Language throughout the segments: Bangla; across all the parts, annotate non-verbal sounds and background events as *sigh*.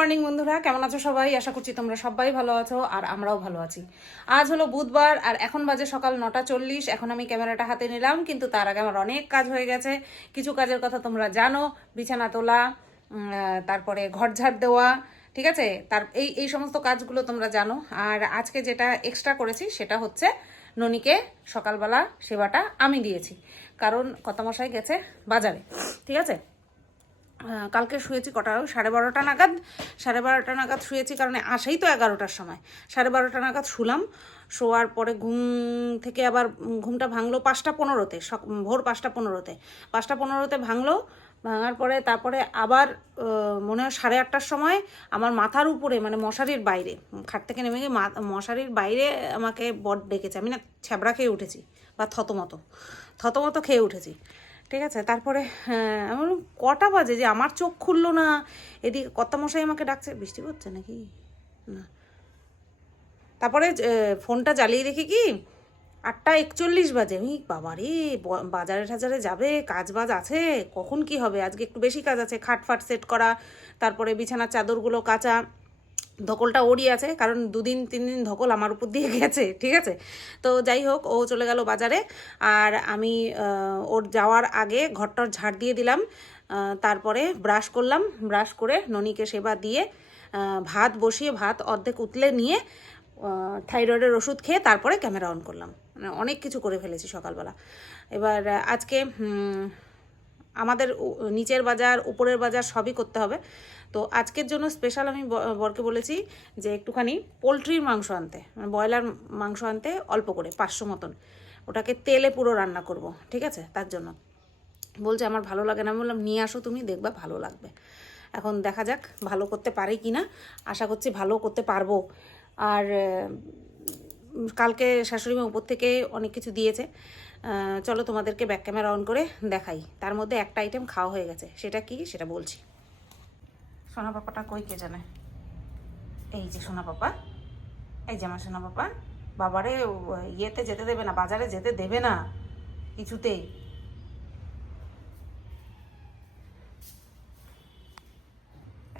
মর্নিং বন্ধুরা, কেমন আছো সবাই? আশা করছি তোমরা সবাই ভালো আছো আর আমরাও ভালো আছি। আজ হলো বুধবার আর এখন বাজে সকাল নটা চল্লিশ। এখন আমি ক্যামেরাটা হাতে নিলাম, কিন্তু তার আগে আমার অনেক কাজ হয়ে গেছে। কিছু কাজের কথা তোমরা জানো, বিছানা তোলা তারপরে ঘর ঝাড় দেওয়া, ঠিক আছে? তার, এই এই সমস্ত কাজগুলো তোমরা জানো। আর আজকে যেটা এক্সট্রা করেছি সেটা হচ্ছে ননিকে সকালবেলা সেবাটা আমি দিয়েছি। কারণ কর্তামশাই গেছে বাজারে, ঠিক আছে? কালকে শুয়েছি কটা? সাড়ে বারোটা নাগাদ। সাড়ে বারোটা নাগাদ শুয়েছি কারণ আসেই তো এগারোটার সময়। সাড়ে বারোটা নাগাদ শুলাম। শোয়ার পরে ঘুম থেকে আবার ঘুমটা ভাঙলো পাঁচটা পনেরোতে ভোর পাঁচটা পনেরোতে। পাঁচটা পনেরোতে ভাঙলো, ভাঙার পরে তারপরে আবার মনে হয় সাড়ে আটটার সময় আমার মাথার উপরে মানে মশারির বাইরে, খাট থেকে নেমে গিয়ে মশারির বাইরে আমাকে বট ডেকেছে। আমি না ছ্যাবড়া খেয়ে উঠেছি বা থতমতো থতমতো খেয়ে উঠেছি। ঠিক আছে? তারপরে হ্যাঁ আমি কটা বাজে যে আমার চোখ খুললো না? এদিকে কত মশাই আমাকে ডাকছে, বৃষ্টি পড়ছে নাকি? না। তারপরে ফোনটা জ্বালিয়ে দেখি কি? আটটা একচল্লিশ বাজে। আমি বাবা রে বাজারে টাজারে যাবে? কাজ বাজ আছে? কখন কি হবে? আজকে একটু বেশি কাজ আছে। খাট ফাট সেট করা, তারপরে বিছানার চাদরগুলো কাচা। ধকলটা ওরই আছে, কারণ দুদিন তিন দিন ধকল আমার উপর দিয়ে গেছে, ঠিক আছে? তো যাই হোক, ও চলে গেল বাজারে, আর আমি ওর যাওয়ার আগে ঘরটর ঝাড় দিয়ে দিলাম তারপরে ব্রাশ করলাম, ব্রাশ করে ননিকে সেবা দিয়ে ভাত বসিয়ে ভাত অর্ধেক উতলে নিয়ে থাইরয়েডের ওষুধ খেয়ে তারপরে ক্যামেরা অন করলাম। মানে অনেক কিছু করে ফেলেছি সকালবেলা। এবার, আজকে আমাদের নিচের বাজার, উপরের বাজার সবই করতে হবে। তো আজকের জন্য স্পেশাল আমি বরকে বলেছি যে একটুখানি পোলট্রির মাংস আনতে মানে ব্রয়লার মাংস আনতে অল্প করে, পাঁচশো মতন। ওটাকে তেলে পুরো রান্না করব, ঠিক আছে? তার জন্য। বলছে, আমার ভালো লাগে না। আমি বললাম, নিয়ে আসো তুমি, দেখবা ভালো লাগবে। এখন দেখা যাক ভালো করতে পারি কি না। আশা করছি ভালো করতে পারব। আর কালকে শাশুড়ি মা উপর থেকে অনেক কিছু দিয়েছে। চলো তোমাদেরকে ব্যাক ক্যামেরা অন করে দেখাই। তার মধ্যে একটা আইটেম খাওয়া হয়ে গেছে। সেটা কি? সেটা বলছি। সোনা পাপাটা কই কে জানে? এই যে সোনা পাপা, এই যে আমার সোনা পাপা, বাবারে ইয়েতে যেতে দেবে না, বাজারে যেতে দেবে না, কিছুতেই।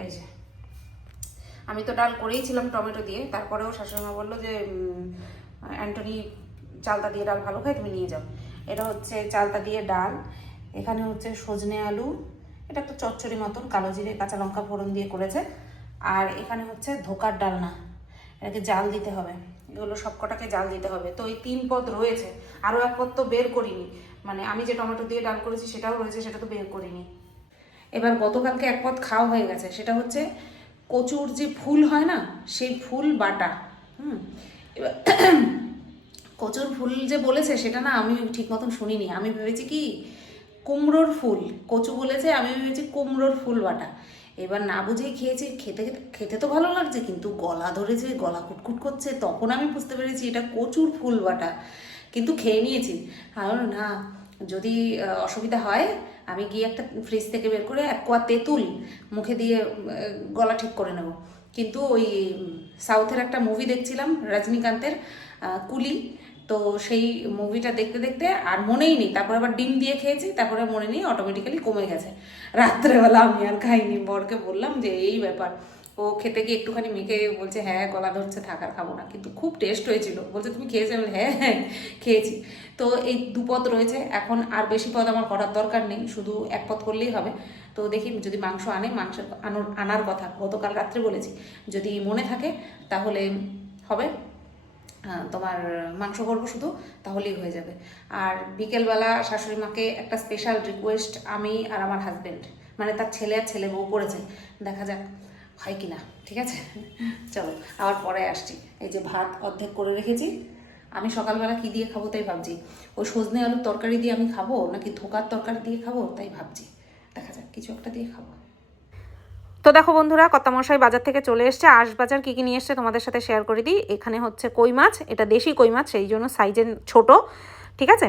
এই যে। আমি তো ডাল করেইছিলাম টমেটো দিয়ে, তারপরেও শাশুড়িমা বলল যে অ্যান্টনি চালতা দিয়ে ডাল ভালো খায়, তুমি নিয়ে যাও। এটা হচ্ছে চালতা দিয়ে ডাল, এখানে হচ্ছে সজনে আলু এটা একটা চচ্চড়ি মতন, কালো জিরে, কাঁচা লঙ্কা ফোড়ন দিয়ে করেছে। আর এখানে হচ্ছে ধোকার ডালনা, এটাকে জাল দিতে হবে। এগুলো সবকটাকে জাল দিতে হবে। তো এই তিন পদ রয়েছে আরও এক পদ তো বের করিনি। মানে আমি যে টমেটো দিয়ে ডাল করেছি, সেটাও রয়েছে, সেটা তো বের করিনি। এবার গতকালকে এক পদ খাওয়া হয়ে গেছে, সেটা হচ্ছে কচুর যে ফুল হয় না, সেই ফুল বাটা। হুম, এবার *clears throat* কচুর ফুল যে বলেছে, সেটা না আমি ঠিক মতন শুনিনি। আমি ভেবেছি কি কুমড়োর ফুল, কচু বলেছে, আমি ভেবেছি কুমড়োর ফুল বাটা। এবার না বুঝেই খেয়েছি, খেতে খেতে তো ভালো লাগছে, কিন্তু গলা ধরেছে গলা কুটকুট করছে, তখন আমি বুঝতে পেরেছি এটা কচুর ফুল বাটা। কিন্তু খেয়ে নিয়েছি। আর না, যদি অসুবিধা হয়, আমি গিয়ে একটা ফ্রিজ থেকে বের করে এক কোয়া তেঁতুল মুখে দিয়ে গলা ঠিক করে নেব। কিন্তু ওই সাউথের একটা মুভি দেখছিলাম, রজনীকান্তের কুলি। তো সেই মুভিটা দেখতে দেখতে আর মনেই নেই। তারপর আবার ডিম দিয়ে খেয়েছি, তারপরে মনে নেই অটোমেটিক্যালি কমে গেছে। রাত্রেবেলা আমি আর খাইনি। বরকে বললাম যে, এই ব্যাপার। ও খেতে গিয়ে একটুখানি মেখে বলছে হ্যাঁ গলা ধরছে থাকার খাব না। কিন্তু খুব টেস্ট হয়েছিল। বলছে, তুমি খেয়েছো? হ্যাঁ হ্যাঁ খেয়েছি। তো এই দুপদ রয়েছে। এখন আর বেশি পদ আমার করার দরকার নেই। শুধু এক পদ করলেই হবে। তো দেখি, যদি মাংস আনে, মাংস আনোর কথা। গতকাল রাত্রে বলেছি। যদি মনে থাকে, তাহলে হবে। তোমার মাংস করব শুধু, তাহলেই হয়ে যাবে। আর বিকেলবেলা শাশুড়ি মাকে একটা স্পেশাল রিকোয়েস্ট আমি আর আমার হাজবেন্ড মানে তার ছেলে আর ছেলে বউ করেছে। দেখা যাক হয় কি না ঠিক আছে? চলো, আবার পরে আসছি। এই যে ভাত অর্ধেক করে রেখেছি। আমি সকালবেলা কি দিয়ে খাব তাই ভাবছি। ওই সজনে আলুর তরকারি দিয়ে আমি খাব, নাকি ধোকার তরকারি দিয়ে খাব তাই ভাবছি। দেখা যাক, কিছু একটা দিয়ে খাব। দেখো বন্ধুরা, কর্তামশাই বাজার থেকে চলে এসছে। আশ বাজার কী কী নিয়ে এসছে তোমাদের সাথে শেয়ার করে দিই। এখানে হচ্ছে কই মাছ, এটা দেশি কই মাছ, সেই জন্য সাইজের ছোট, ঠিক আছে?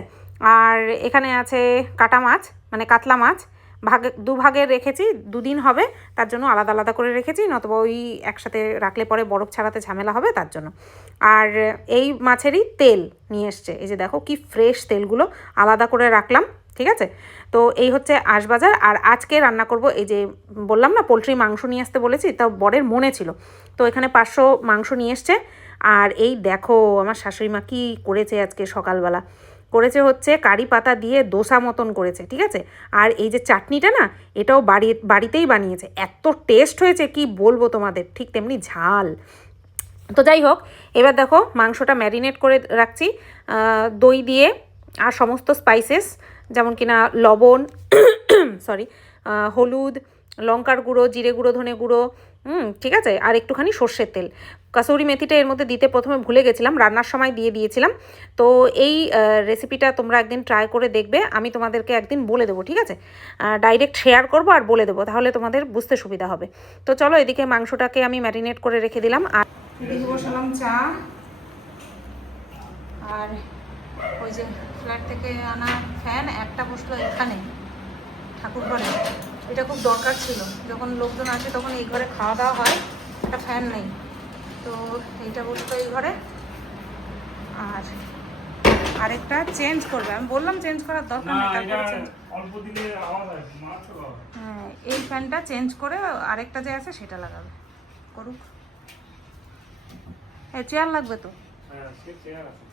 আর এখানে আছে কাটা মাছ মানে কাতলা মাছ। ভাগে দু ভাগে রেখেছি, দুদিন হবে, তার জন্য আলাদা আলাদা করে রেখেছি, নতবা ওই একসাথে রাখলে পরে বরফ ছাড়াতে ঝামেলা হবে, তার জন্য। আর এই মাছেরই তেল নিয়ে এসছে। এই যে দেখো কি ফ্রেশ তেলগুলো, আলাদা করে রাখলাম। ঠিক আছে? তো এই হচ্ছে আশবাজার। আর আজকে রান্না করব এই যে বললাম না, পোলট্রি মাংস নিয়ে আসতে বলেছি, তাও বরের মনে ছিল। তো এখানে পাঁচশো মাংস নিয়ে এসছে। আর এই দেখো, আমার শাশুড়ি মা কী করেছে আজকে সকালবেলা? করেছে হচ্ছে কারি পাতা দিয়ে দোসা মতন করেছে, ঠিক আছে? আর এই যে চাটনিটা না, এটাও বাড়ি, বাড়িতেই বানিয়েছে। এত টেস্ট হয়েছে, কি বলব তোমাদের? ঠিক তেমনি ঝাল। তো যাই হোক, এবার দেখো মাংসটা ম্যারিনেট করে রাখছি দই দিয়ে, আর সমস্ত স্পাইসেস যেমন কিনা লবণ *coughs* সরি হলুদ, লঙ্কার গুঁড়ো, জিরে গুঁড়ো, ধনে গুঁড়ো, হুম, ঠিক আছে? আর একটুখানি সর্ষের তেল। কাসুরি মেথিটা এর মধ্যে দিতে প্রথমে ভুলে গেছিলাম, রান্নার সময় দিয়ে দিয়েছিলাম। তো এই রেসিপিটা তোমরা একদিন ট্রাই করে দেখবে, আমি তোমাদেরকে একদিন বলে দেবো, ঠিক আছে? ডাইরেক্ট শেয়ার করব আর বলে দেবো, তাহলে তোমাদের বুঝতে সুবিধা হবে। তো চলো এদিকে মাংসটাকে আমি ম্যারিনেট করে রেখে দিলাম, আর বসালাম চা। আর ওই যে ফ্ল্যাট থেকে আনা ফ্যান একটা বসল এখানে ঠাকুর ঘরে। এটা খুব দরকার ছিল। যখন লোকজন আসে তখন এই ঘরে খাওয়া দাওয়া হয় একটা ফ্যান নেই। তো এইটা বসল এই ঘরে। আর আরেকটা চেঞ্জ করবে। আমি বললাম চেঞ্জ করার দরকার নেই তারপরে চেঞ্জ অল্প দিলে আওয়াজ হয় এই ফ্যানটা চেঞ্জ করে আরেকটা যে আছে সেটা লাগাবে। করুক। হ্যাঁ চেয়ার লাগবে তো? হ্যাঁ সে চেয়ার আছে।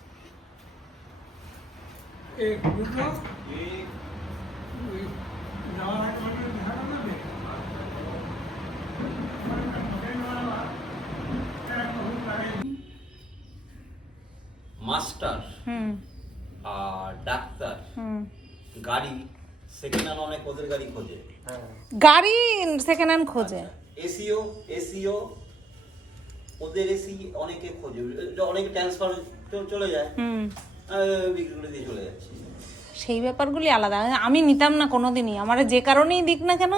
এই দুটো যাওয়ার আগে মানে দেখা। যাবে মাস্টার আর ডাক্তার গাড়ি সেকেন্ড হ্যান্ড অনেক ওদের গাড়ি খোঁজে। গাড়ি সেকেন্ড হ্যান্ড খোঁজে। আচ্ছা, এসিও এসিও ওদের এসি অনেকে খোঁজে। অনেক ট্রান্সফার চলে যায়। বিক্রি করে দিয়ে চলে যাচ্ছে। সেই ব্যাপারগুলি আলাদা। আমি নিতাম না কোনোদিনই। আমার যে কারণেই দিক না কেন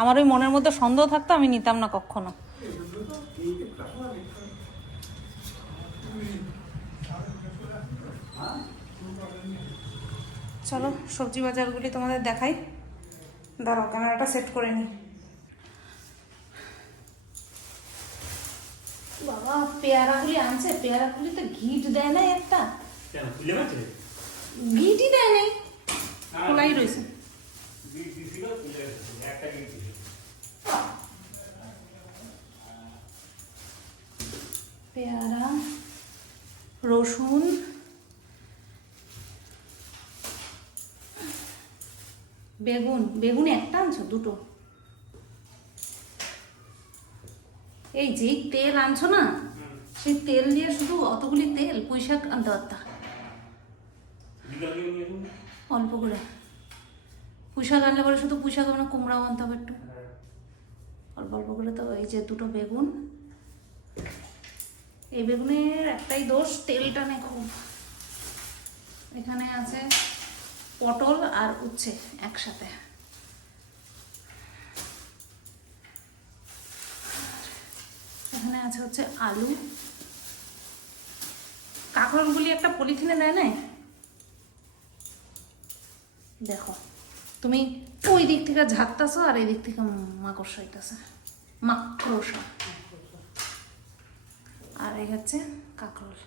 আমার ওই মনের মধ্যে সন্দেহ থাকতো আমি নিতাম না কখনো। চলো সবজি বাজারগুলি তোমাদের দেখাই। দাঁড়াও ক্যামেরাটা সেট করে নি বাবা পেয়ারাগুলি আনছে। পেয়ারাগুলি তো ঘিট দেয় না একটা। কেন? খুলে দেয় নাই। খোলাই রয়েছে। পেয়ারা রসুন বেগুন। বেগুন একটা আনছো? দুটো? এই যেই তেল আনছো না সেই তেল দিয়ে শুধু অতগুলি তেল পুঁই শাক আনতে পারতা বিকাল দিয়ে নিয়ে আসুন অল্প করে। শাক আনলে পরে শুধু পুঁই শাক মানে কুমড়াও আনতে হবে একটু। অল্প অল্প করে তো এই যে দুটো বেগুন। এই বেগুনের একটাই দোষ তেলটা নেই খুব। এখানে আছে পটল আর উচ্ছে একসাথে। এখানে আছে হচ্ছে আলু। কাঁকরোলগুলি একটা পলিথিনে দেয় না দেখো, তুমি ওই দিক থেকে ঝাঁকতাছো আর এই দিক থেকে মাকড়সা হইতাছে। মাকড়সা। আর এই হচ্ছে কাঁকরোল।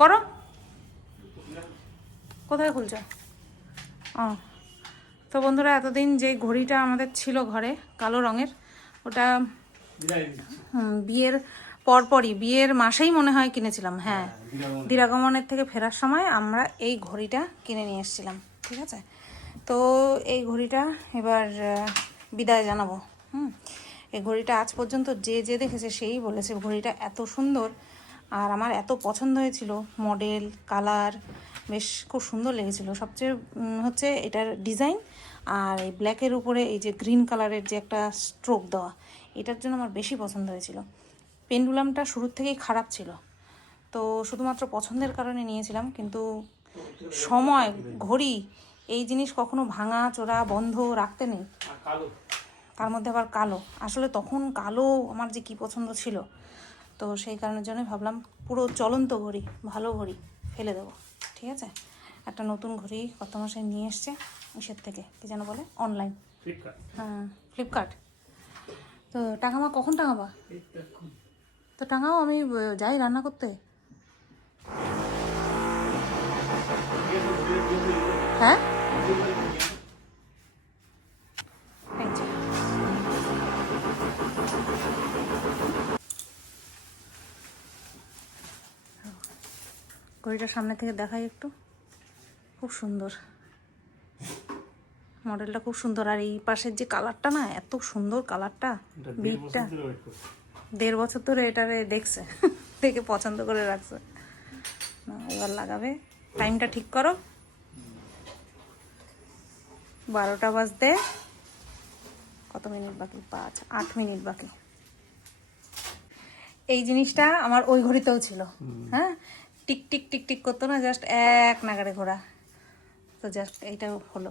করো। কোথায় খুলছো? ও তো বন্ধুরা, এতদিন যে ঘড়িটা আমাদের ছিল ঘরে, কালো রঙের, ওটা বিয়ের পরপরই, বিয়ের মাসেই মনে হয় কিনেছিলাম হ্যাঁ। দিরাগমনের থেকে ফেরার সময় আমরা এই ঘড়িটা কিনে নিয়ে এসেছিলাম, ঠিক আছে? তো এই ঘড়িটা এবার বিদায় জানাব, হুম? এই ঘড়িটা আজ পর্যন্ত যে যে দেখেছে সেই বলেছে, ঘড়িটা এত সুন্দর আর আমার এত পছন্দ হয়েছিল, মডেল, কালার, বেশ খুব সুন্দর লেগেছিল। সবচেয়ে হচ্ছে এটার ডিজাইন আর এই ব্ল্যাকের উপরে এই যে গ্রিন কালারের যে একটা স্ট্রোক দেওয়া, এটার জন্য আমার বেশি পছন্দ হয়েছিল। পেন্ডুলামটা শুরুর থেকেই খারাপ ছিল। তো শুধুমাত্র পছন্দের কারণে নিয়েছিলাম, কিন্তু সময়, ঘড়ি, এই জিনিস কখনো ভাঙা, চোরা, বন্ধ রাখতে নেই। তার মধ্যে আবার কালো। আসলে তখন কালো আমার যে কি পছন্দ ছিল, তো সেই কারণের জন্য ভাবলাম পুরো চলন্ত ঘড়ি, ভালো ঘড়ি ফেলে দেবো। ঠিক আছে? একটা নতুন ঘড়ি কত মাসে নিয়ে এসছে ইসের থেকে কি যেন বলে অনলাইন ফ্লিপকার্ট হ্যাঁ ফ্লিপকার্ট তো টাঙামা কখন টাঙাবা তো টাঙাও আমি যাই রান্না করতে। হ্যাঁ। ঘড়িটা সামনে থেকে দেখাই একটু। খুব সুন্দর। মডেলটা খুব সুন্দর। আর এই পাশের যে কালারটা না এত সুন্দর কালারটা বিটটা। দেড় বছর ধরে এটারে দেখছে *laughs* দেখে পছন্দ করে রাখছে। এবার লাগাবে। টাইমটা ঠিক করো। বারোটা বাজতে কত মিনিট বাকি? পাঁচ আট মিনিট বাকি। এই জিনিসটা আমার ওই ঘড়িতেও ছিল। হ্যাঁ? টিক টিক টিক টিক করতো না জাস্ট এক নাগারে ঘোরা। তো জাস্ট এইটাও হলো।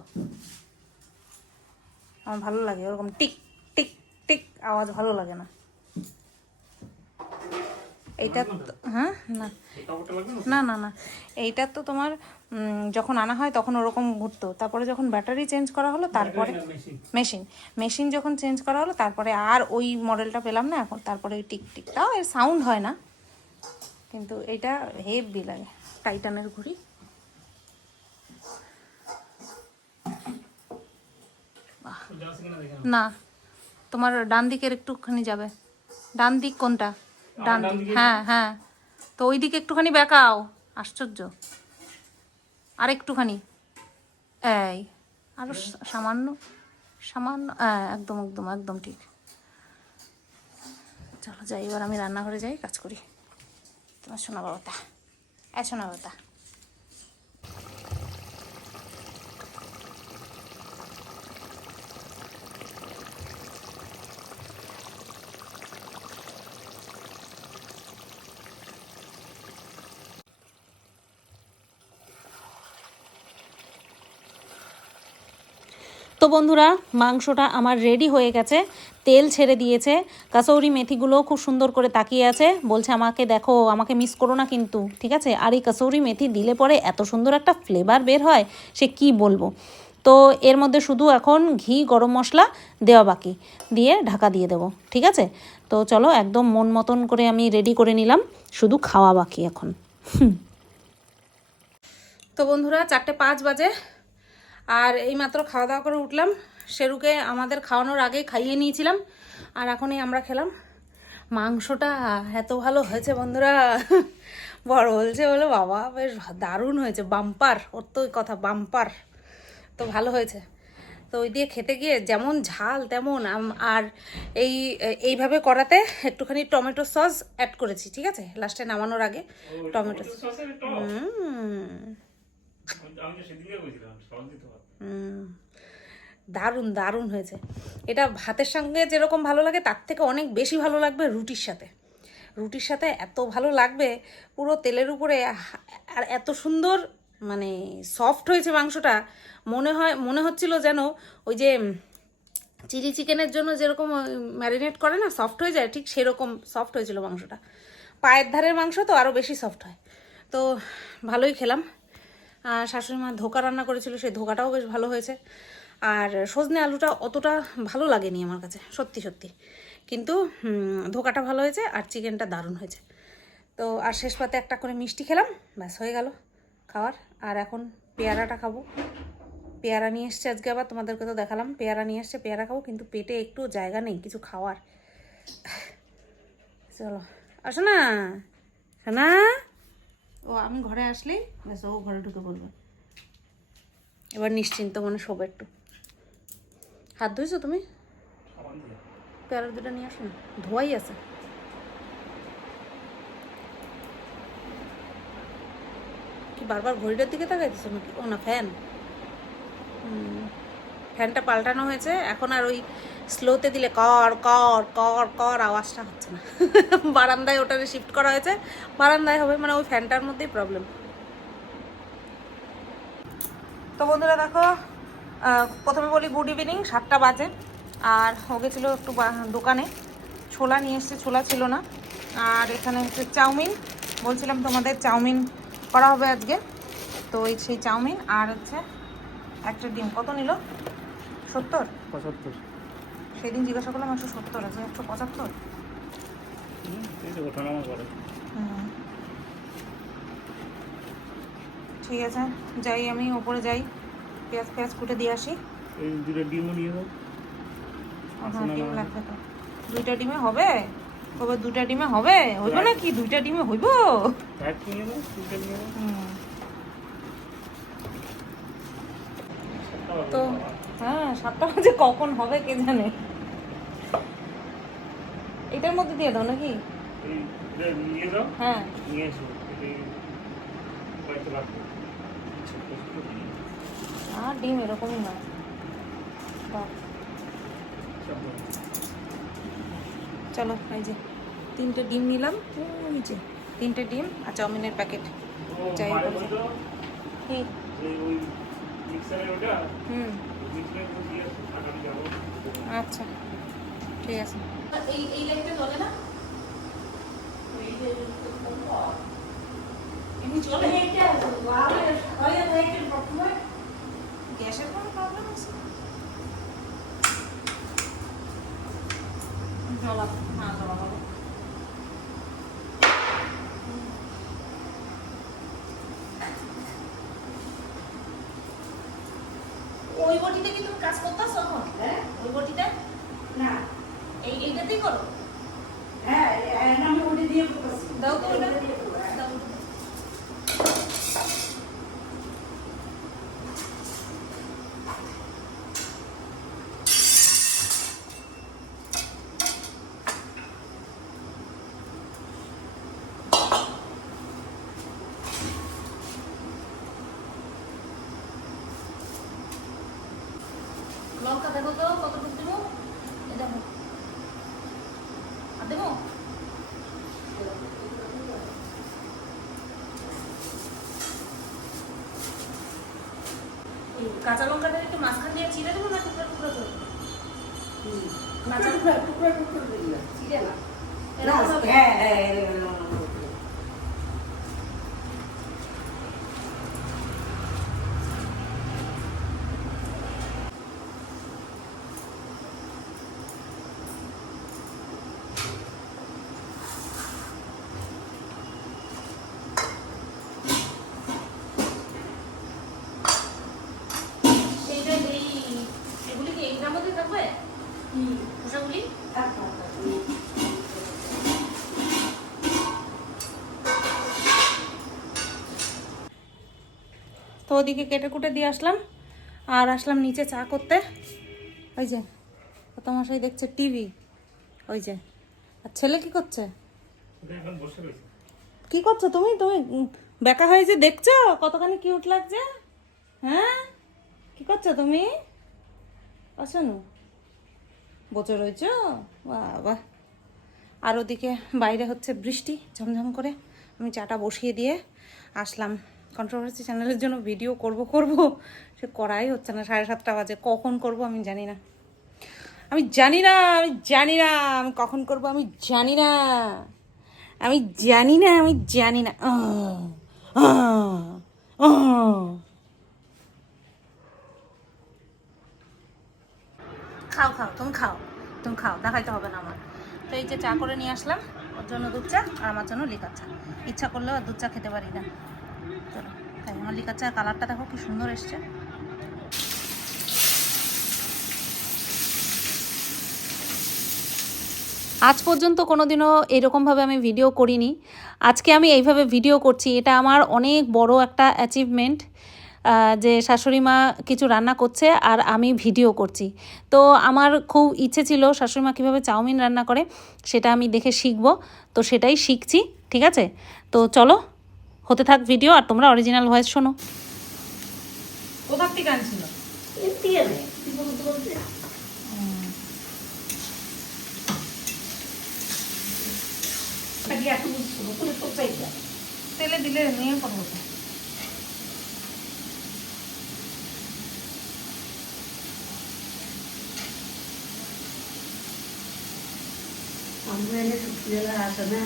আমার ভালো লাগে ওরকম টিক টিক টিক আওয়াজ ভালো লাগে না। এইটা হ্যাঁ? না। না না না। এইটা তো তোমার যখন আনা হয় তখন ওরকম ঘুরতো। তারপরে যখন ব্যাটারি চেঞ্জ করা হলো তারপরে মেশিন। মেশিন। যখন চেঞ্জ করা হলো তারপরে আর ওই মডেলটা পেলাম না এখন। তারপরে ওই টিক টিক। তাও এর সাউন্ড হয় না। কিন্তু এটা হেভি লাগে টাইটানের ঘড়ি যাচ্ছে কিনা দেখে না তোমার ডান দিকের একটুখানি যাবে। ডান দিক কোনটা? ডান দিক হ্যাঁ হ্যাঁ। তো ওই দিকে একটুখানি বেঁকাও আশ্চর্য। আর একটুখানি। এই আরও সামান্য সামান্য হ্যাঁ একদম একদম একদম ঠিক। চলো যাই এবার আমি রান্নাঘরে যাই কাজ করি। তোমার শোনা বাবাটা। এ শোনা বাবাটা। তো বন্ধুরা, মাংসটা আমার রেডি হয়ে গেছে। তেল ছেড়ে দিয়েছে। কাসৌরি মেথিগুলো খুব সুন্দর করে তাকিয়ে আছে। বলছে আমাকে, দেখো, আমাকে মিস করো না কিন্তু, ঠিক আছে? আর এই কাসৌরি মেথি দিলে পরে এত সুন্দর একটা ফ্লেভার বের হয়, সে কি বলব? তো এর মধ্যে শুধু এখন ঘি, গরম মশলা, দেওয়া বাকি। দিয়ে ঢাকা দিয়ে দেবো, ঠিক আছে? তো চলো, একদম মন মতন করে আমি রেডি করে নিলাম। শুধু খাওয়া বাকি এখন। তো বন্ধুরা, চারটে পাঁচ বাজে। আর এই মাত্র খাওয়া দাওয়া করে উঠলাম। সেরুকে আমাদের খাওয়ানোর আগেই খাইয়ে নিয়েছিলাম। আর এখনই আমরা খেলাম। মাংসটা এত ভালো হয়েছে বন্ধুরা। বড় বলছে বলো বাবা বেশ দারুণ হয়েছে। বাম্পার ওর তো ওই কথা বাম্পার। তো ভালো হয়েছে। তো ওই দিয়ে খেতে গিয়ে যেমন ঝাল তেমন আর এই এইভাবে করাতে একটুখানি টমেটো সস অ্যাড করেছি ঠিক আছে? লাস্টে নামানোর আগে টমেটো সস দারুণ দারুণ হয়েছে। এটা ভাতের সঙ্গে যেরকম ভালো লাগে, তার থেকে অনেক বেশি ভালো লাগবে রুটির সাথে। রুটির সাথে এত ভালো লাগবে, পুরো তেলের উপরে আর এত সুন্দর মানে সফট হয়েছে মাংসটা। মনে হয়, মনে হচ্ছিল যেন ওই যে চিলি চিকেনের জন্য যেরকম ম্যারিনেট করে না সফট হয়ে যায়, ঠিক সেরকম সফট হয়েছিল মাংসটা। পায়ের ধারের মাংস তো আরও বেশি সফট হয়। তো ভালোই খেলাম। শাশুড়ি মা ধোকা রান্না করেছিল, সেই ধোকাটাও বেশ ভালো হয়েছে। আর সজনে আলুটা অতটা ভালো লাগেনি আমার কাছে, সত্যি সত্যি। কিন্তু ধোকাটা ভালো হয়েছে আর চিকেনটা দারুণ হয়েছে। তো আর শেষ পাতে একটা করে মিষ্টি খেলাম, ব্যাস হয়ে গেল খাওয়ার। আর এখন পেয়ারাটা খাব। পেয়ারা নিয়ে এসছে আজকে আবার, তোমাদেরকে তো দেখালাম। পেয়ারা নিয়ে এসছে, পেয়ারা খাব, কিন্তু পেটে একটু জায়গা নেই, কিছু খাওয়ার। চলো আসো না শোনা। ও, আমি ঘরে আসলেই ব্যাস, ও ঘরে ঢুকে পড়বে। এবার নিশ্চিন্ত মনে শোবে একটু। হাত ধুইছো তুমি? পেয়ারা দুটো নিয়ে আসো না। ধোয়াই আছে। কি বারবার ঘড়িটার দিকে তাকাইতেছো নাকি? ও না, ফ্যান। ফ্যানটা পাল্টানো হয়েছে। এখন আর ওই স্লোতে দিলে কর কর কর কর, আওয়াজটা হচ্ছে না। *laughs* বারান্দায় ওটারে শিফট করা হয়েছে। বারান্দায় হবে মানে ওই ফ্যানটার মধ্যেই প্রবলেম তো বন্ধুরা দেখো প্রথমে বলি গুড ইভিনিং সাতটা বাজে। আর ও গেছিল একটু দোকানে। ছোলা নিয়ে এসছে, ছোলা ছিল না। আর এখানে হচ্ছে চাউমিন। বলছিলাম তোমাদের চাউমিন করা হবে আজকে। তো এই সেই চাউমিন। আর হচ্ছে একটা ডিম। কত নিল? সত্তর? পঁচাত্তর। সেদিন জিজ্ঞাসা করলাম একশো সত্তর আছে একশো পঁচাত্তর। ঠিক আছে যাই আমি ওপরে যাই। পেঁয়াজ পেঁয়াজ কুটে দিয়ে আসি। দুটো ডিমও নিয়ে যাও হ্যাঁ ডিম লাগবে তো। দুইটা ডিমে হবে? কবে দুটা ডিমে হবে? হইব না কি দুইটা ডিমে হইব? তো হ্যাঁ সাতটা বাজে কখন হবে কে জানে? এটার মধ্যে দিয়ে দাও নাকি? নিয়ে হ্যাঁ। নিয়ে এসো। আর ডিম এরকমই বাহ, চলো এই যে তিনটে ডিম নিলাম। ওই যে তিনটে ডিম আর চাউমিনের প্যাকেট। যাই হুম। আচ্ছা। ঠিক আছে এই এই লাইটটা জ্বলে না? এমনি লাইটের প্রথমে গ্যাসের কোনো প্রবলেম আছে? জলা হ্যাঁ হবে ওই বটিতে কি তুমি কাজ করতেছ এখন হ্যাঁ ওই বটিতে না এই এইটাতেই করো হ্যাঁ হ্যাঁ, আমি ওটা দিয়ে করতেছি দাও তো ওটা দিয়ে করব, হ্যাঁ। দাও। লঙ্কা দেখো তো কতটুকু দেবো এ দেখো আর দেবো এই কাঁচা লঙ্কাটা একটু মাঝখান দিয়ে চিড়ে দেবো না টুকরো টুকরো করে হুম। কাঁচা টুকরা টুকরা টুকরা দিলে ছিঁড়ে না এরকম হবে? হ্যাঁ হ্যাঁ এরকম হবে। এইটা এই এগুলি কি এইটার মধ্যে থাকবে হুম। খোসাগুলি আচ্ছা, আচ্ছা, হুম। তো ওদিকে কেটে কুটে দিয়ে আসলাম। আর আসলাম নিচে চা করতে। ওই যে তোমাশাই দেখছে টিভি। ওই যে, আর ছেলে কি করছে? বসে কি করছ তুমি? তুমি বেকা হয়ে যে দেখছ? কতখানি কিউট লাগছে? হ্যাঁ? কি করছ তুমি? অশানু বচে রয়েছ? বাবা। আর ওদিকে বাইরে হচ্ছে বৃষ্টি, ঝমঝম করে। আমি চাটা বসিয়ে দিয়ে আসলাম। কন্ট্রোভার্সি চ্যানেলের জন্য ভিডিও করব করব। সে করাই হচ্ছে না, সাড়ে সাতটা বাজে। কখন করব আমি জানি না। আমি জানি না, আমি জানি না, আমি কখন করব আমি জানি না। আমি জানি না, আমি জানি না। খাও খাও, তুমি খাও তুমি খাও, দেখাইতে হবে না আমার। তো এই যে চা করে নিয়ে আসলাম, ওর জন্য দুধ চা আর আমার জন্য লিকার চা। ইচ্ছা করলেও দুধ চা খেতে পারি না। তাই কালারটা দেখো কি সুন্দর এসছে। আজ পর্যন্ত কোনোদিনও এরকমভাবে আমি ভিডিও করিনি। আজকে আমি এইভাবে ভিডিও করছি, এটা আমার অনেক বড় একটা অ্যাচিভমেন্ট যে শাশুড়ি মা কিছু রান্না করছে আর আমি ভিডিও করছি। তো আমার খুব ইচ্ছে ছিল শাশুড়ি মা কীভাবে চাউমিন রান্না করে, সেটা আমি দেখে শিখব। তো সেটাই শিখছি, ঠিক আছে? তো চলো হতে থাক ভিডিও আর তোমরা অরিজিনাল ভয়েস শোনো। থেকে আনছিল। তেলে দিলে নিয়ে করব। আমরা এনে শুকিয়ে আসে না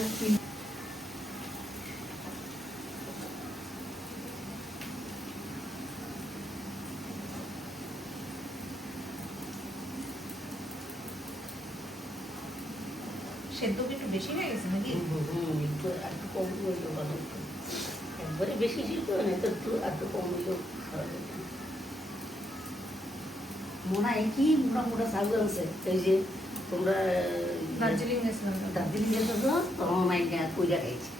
সেদ্ধ কি একটু বেশি হয়ে গেছে নাকি? হুম, একটু একটু কম হইলেও একবারে বেশি ছিল না একটু একটু কম হইলেও ভালো হতো। মনে হয় কি মোটা মোটা শাক আছে এই যে তোমরা দার্জিলিং গেছিলাম দার্জিলিং গেছো তো? তখন মাইকে কইরা খাইছে।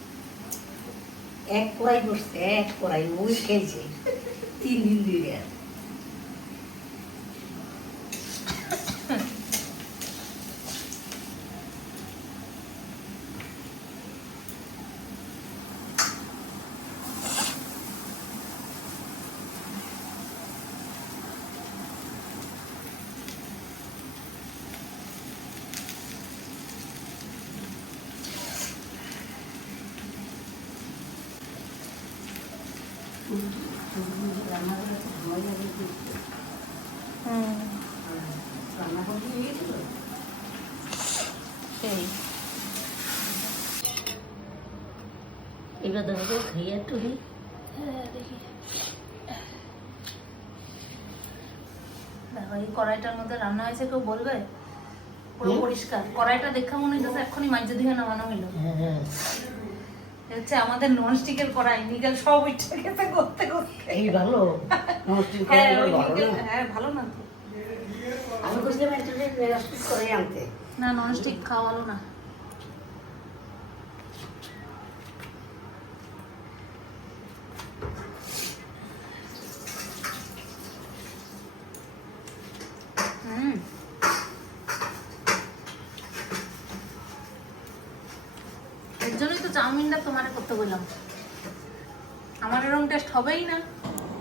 এক কড়াই বসছে এক কড়াই ওই খেয়েছে তিন দিন ধরে। এবার দেখো তো খেয়ে একটু দিই। দেখো এই কড়াইটার মধ্যে রান্না হয়েছে কেউ বলবে? পুরো পরিষ্কার। কড়াইটা দেখা মনে হচ্ছে এক্ষুনি মাইজে দিয়ে নামানো হইল হ্যাঁ হচ্ছে আমাদের নন স্টিকের কড়াই নিগেল সব ইচ্ছা খেতে করতে করতে। এই ভালো। হ্যাঁ ভালো না? হ্যাঁ ভালো না তো। আমি বলছিলাম একটু করে আনতে। না নন স্টিক খাওয়া ভালো না হুম এর জন্যই তো চাউমিনটা তোমারে করতে বললাম আমার এরকম টেস্ট হবেই না।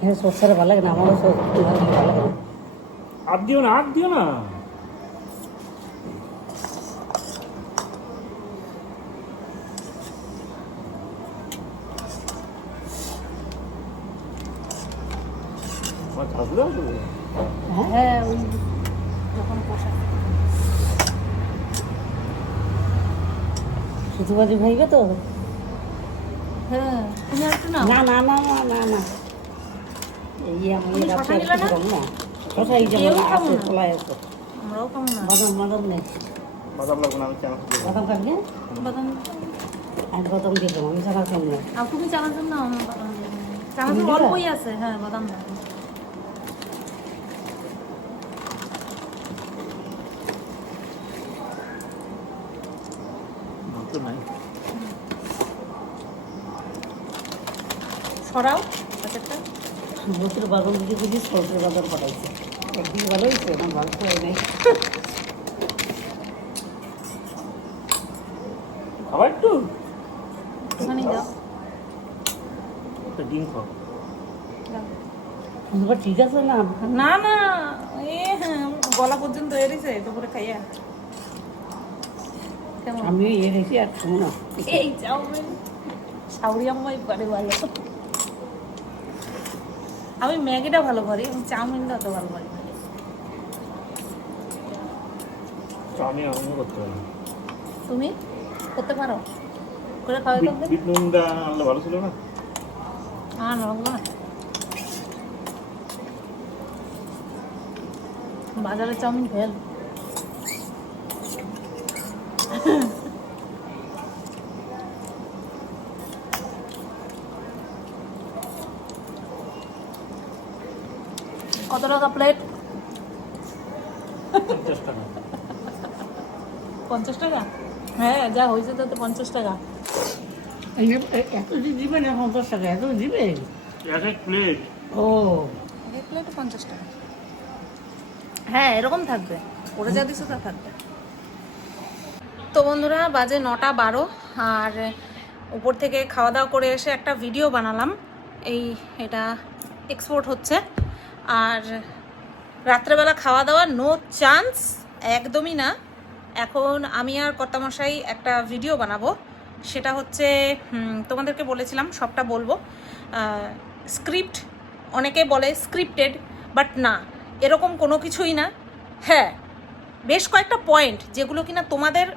হ্যাঁ সরষের ভালো লাগে না আমারও সরষে ভালো লাগে না। আর দিও না আর দিও না? হ্যাঁ ওই যখন সুতোবাজি হয়ে গেতো হ্যাঁ তুমি একটু নাও না না না না না না এই আমি এটা না? না শশা এই মানে খাব আছে না। আছে আমরাও না বাদাম বাদাম নেই বাদাম লাগবে না আমি দেবো। বাদাম খাবি বাদাম আমি বাদাম দিয়ে দেবো আমি ছাড়া খাব না আর তুমি নাও আমার বাদাম দিয়ে। চানাচুর অল্পই আছে হ্যাঁ বাদাম দাও মাংস নাই সরাও প্যাকেটটা সুভদ্র বাদাম দিতে বুঝি সরষের বাদাম পাঠাইছে একদিকে ভালো হয়েছে না ভালো হয় নাই। খাবার একটু? একটুখানি দাও। একটা ডিম খাও। ঠিক আছে না? না না এ হ্যাঁ গলা পর্যন্ত এরিছে দুপুরে খাইয়া। কেমন? আমি এ আর খাব না। এই চাউমিন। সাউরি আম্মাই পারে ভালো আমি ম্যাগিটা ভালো করি আমি চাউমিনটা অত ভালো করি আমি করতে পারি। তুমি? করতে পারো? করে খাওয়া বিট তো বিট নুনটা আনলে ভালো ছিল না? হ্যাঁ নরম না। বাজারে চাউমিন ফেল। টাকা প্লেট পঞ্চাশ টাকা? হ্যাঁ যা হয়েছে তাতে পঞ্চাশ টাকা। এত যে দিবে না পঞ্চাশ টাকা এত দিবে? এক এক প্লেট ও। এক প্লেটে পঞ্চাশ টাকা। হ্যাঁ এরকম থাকবে। ওরা যা দিচ্ছে তা থাকবে। তো বন্ধুরা বাজে নটা বারো আর উপর থেকে খাওয়া দাওয়া করে এসে একটা ভিডিও বানালাম। এই এটা এক্সপোর্ট হচ্ছে। আর রাত্রেবেলা খাওয়া দাওয়া নো চান্স একদমই না। এখন আমি আর কর্তামশাই একটা ভিডিও বানাবো। সেটা হচ্ছে তোমাদেরকে বলেছিলাম, সবটা বলব। স্ক্রিপ্ট অনেকে বলে স্ক্রিপ্টেড বাট না, এরকম কোনো কিছুই না। হ্যাঁ বেশ কয়েকটা পয়েন্ট যেগুলো কিনা তোমাদের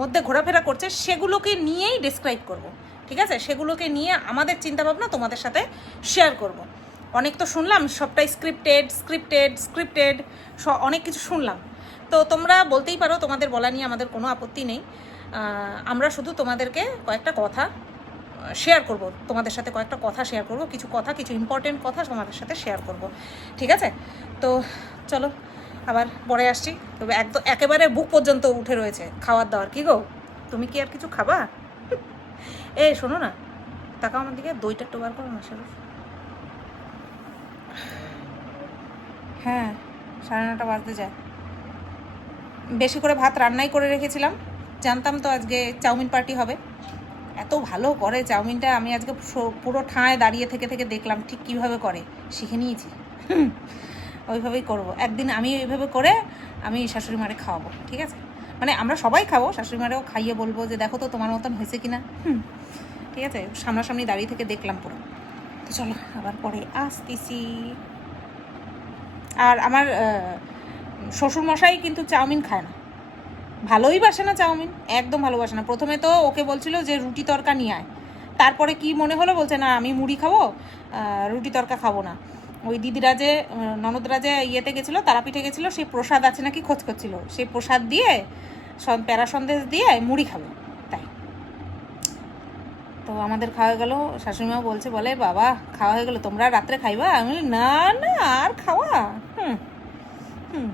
মধ্যে ঘোরাফেরা করছে, সেগুলোকে নিয়েই ডিসক্রাইব করব। ঠিক আছে? সেগুলোকে নিয়ে আমাদের চিন্তাভাবনা তোমাদের সাথে শেয়ার করব। অনেক তো শুনলাম, সবটাই স্ক্রিপ্টেড স্ক্রিপ্টেড স্ক্রিপ্টেড অনেক কিছু শুনলাম। তো তোমরা বলতেই পারো, তোমাদের বলা নিয়ে আমাদের কোনো আপত্তি নেই। আমরা শুধু তোমাদেরকে কয়েকটা কথা শেয়ার করব। তোমাদের সাথে কয়েকটা কথা শেয়ার করব, কিছু কথা, কিছু ইম্পর্টেন্ট কথা তোমাদের সাথে শেয়ার করব। ঠিক আছে? তো চলো, আবার পরে আসছি। তবে একদম একেবারে বুক পর্যন্ত উঠে রয়েছে খাওয়ার দাওয়ার। কি গো? তুমি কি আর কিছু খাবা? *laughs* এ, শোনো না। তাকাও আমার দিকে, দইটা একটু বার করো না সেরকম হ্যাঁ সাড়ে নটা বাজতে যায়। বেশি করে ভাত রান্নাই করে রেখেছিলাম। জানতাম তো আজকে চাউমিন পার্টি হবে। এত ভালো করে চাউমিনটা আমি আজকে পুরো ঠাঁয় দাঁড়িয়ে থেকে থেকে দেখলাম, ঠিক কীভাবে করে? শিখে নিয়েছি। ওইভাবেই করব। একদিন আমি ওইভাবে করে আমি শাশুড়ি মারে খাওয়াবো, ঠিক আছে? মানে আমরা সবাই খাব, শাশুড়ি মারেও খাইয়ে বলব যে, দেখো তো তোমার মতন হয়েছে কিনা? হুম, ঠিক আছে? সামনাসামনি দাঁড়িয়ে থেকে দেখলাম পুরো। তো চলো, আবার পরে আসতেছি। আর আমার শ্বশুরমশাই কিন্তু চাউমিন খায় না। ভালোই বাসে না চাউমিন, একদম ভালোবাসে না। প্রথমে তো ওকে বলছিল যে রুটি তরকা নিয়ে আয়। তারপরে কি মনে হলো? বলছে, না, আমি মুড়ি খাব রুটি তরকা খাব না। ওই দিদিরা যে ননদরা যে ইয়েতে গেছিল, তারাপীঠে গেছিল, সেই প্রসাদ আছে নাকি খোঁজ করছিল। সেই প্রসাদ দিয়ে প্যারা সন্দেশ দিয়ে মুড়ি খাবে। তো আমাদের খাওয়া গেল। শাশুড়িমাও বলছে, বলে, বাবা, খাওয়া হয়ে গেলো, তোমরা রাত্রে খাইবা? আমি না না, আর খাওয়া। হুম হুম।